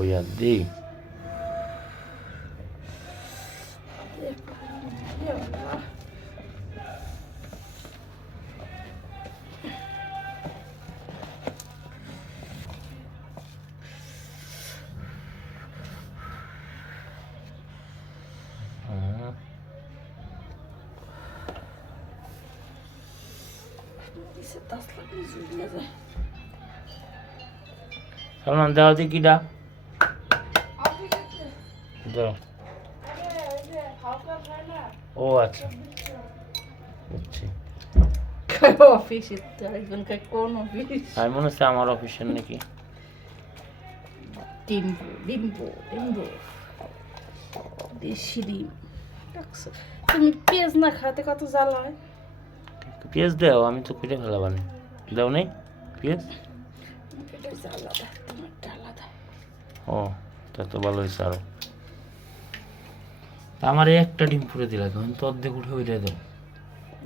boyadık. Salman daha öteki daha. দাও ও আচ্ছা। বুঝছি। অফিসে কোন অফিস আমি মনে হচ্ছে আমার অফিসের নাকি। ডিম্বু ডিম্বু ডিম্বু দেশি ডিম। দেখছ? তুমি পেঁয়াজ না খাতে কত জ্বালা হয়? পেঁয়াজ দাও আমি তো খুঁজে ফেলাবানি দাও নেই? পেঁয়াজ? জ্বালা দেয় তোমারটা আলাদা। ও তা তো ভালো হয়েছে আরও। তা আমার একটা ডিম পুরে দিলা আমি তো অর্ধেক উঠে উঠে দাও।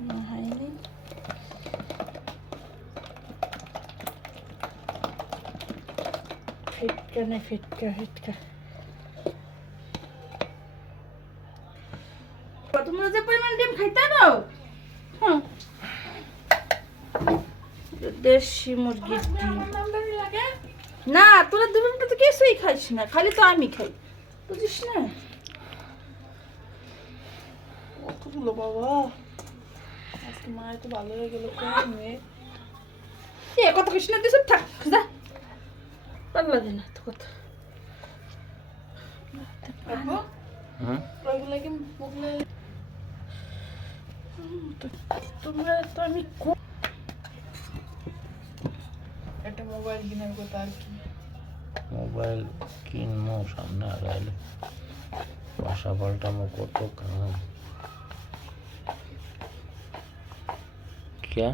না ফিটকা না ফিটকা ফিটকা। তোমরা যে পরিমাণ ডিম খাইতে দাও? হ্যাঁ। দেশি মুরগির ডিম। না তোরা দুজনটা তো কিছুই খাইস না খালি তো আমি খাই। বুঝিস না? কতগুলো বাবা। আজকে মা এত ভালো হয়ে গেল কোন মেয়ে এ কত কৃষ্ণ দিস থাক যা। ভালো লাগে না তো কথা। তোমরা তো আমি একটা মোবাইল কেনার কথা আর কি। মোবাইল কিনবো সামনে আগাইলে। বাসা পাল্টামো কত কাম। क्या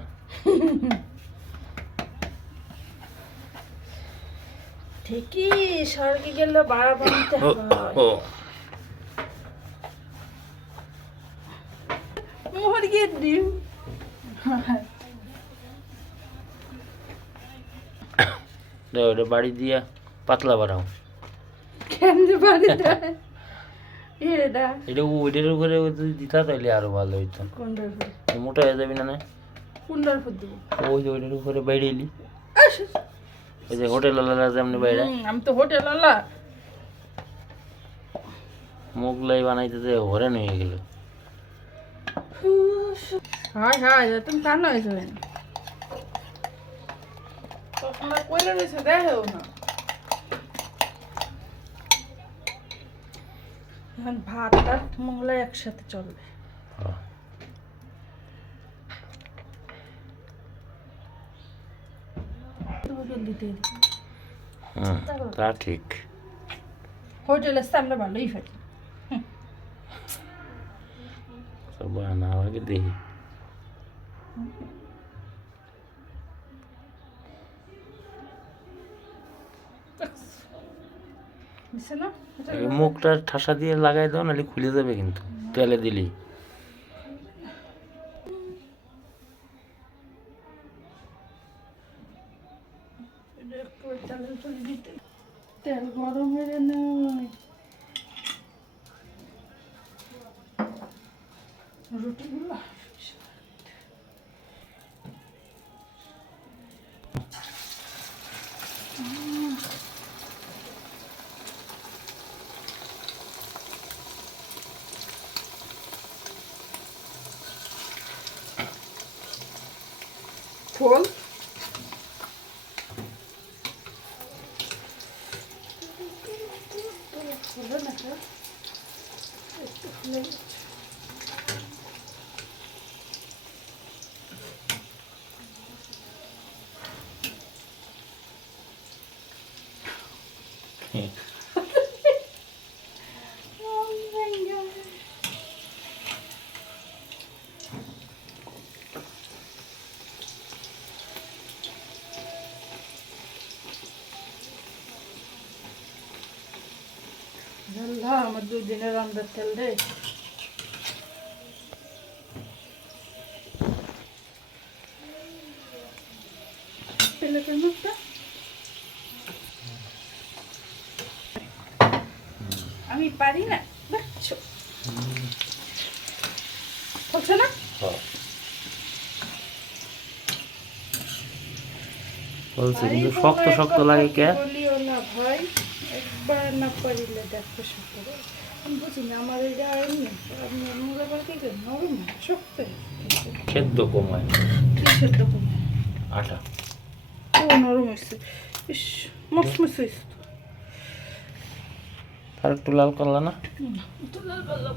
বাড়ি দিয়া পাতলা বাড়াও এটা ওইটার উপরে দিতা তাহলে আরও ভালো হইতো। মোটা হয়ে যাবি না না? কোনটার উপর দেবো। ওই যে ওইটার উপরে ওই যে হোটেল যেমনি বাইরে। আমি তো হোটেল আলা মোগলাই বানাইতে যে হরেন হয়ে গেল। হাই হাই তুমি কান হয়েছে সবসময় কইলে রয়েছে দেখেও না। এখন ভাত আর মোগলাই একসাথে চলবে হ্যাঁ। দিতে দিই। হুম তা ঠিক। হোটেলের সামনে ভালোই সব বানা আগে দেখি মুখটা ঠাসা দিয়ে লাগাই দাও নাহলে খুলে যাবে কিন্তু। তেলে দিলি এটা একটু ওই তেলের উপরে দিতে তেল গরম হয়ে নয় রুটিগুলো ফুলে না স্যার একটু ফুলে গেছে। Oh আমার দুই দিনের রান্নার তেল রে। মুখটা আমি পারি না। দেখছ বলছো না? বলছে কিন্তু তো শক্ত শক্ত লাগে কি? না ভাই একবার না পারিলে দেখো শক্ত। আমি বুঝি না আমার এটা এমনি আবার কি করে নরম শক্ত। সেদ্ধ কমায়। কিসের রকম আটা। ও নরম হয়েছে ইস মস্ত হয়েছে তো। আর একটু লাল করলা না? তো লাল লাল।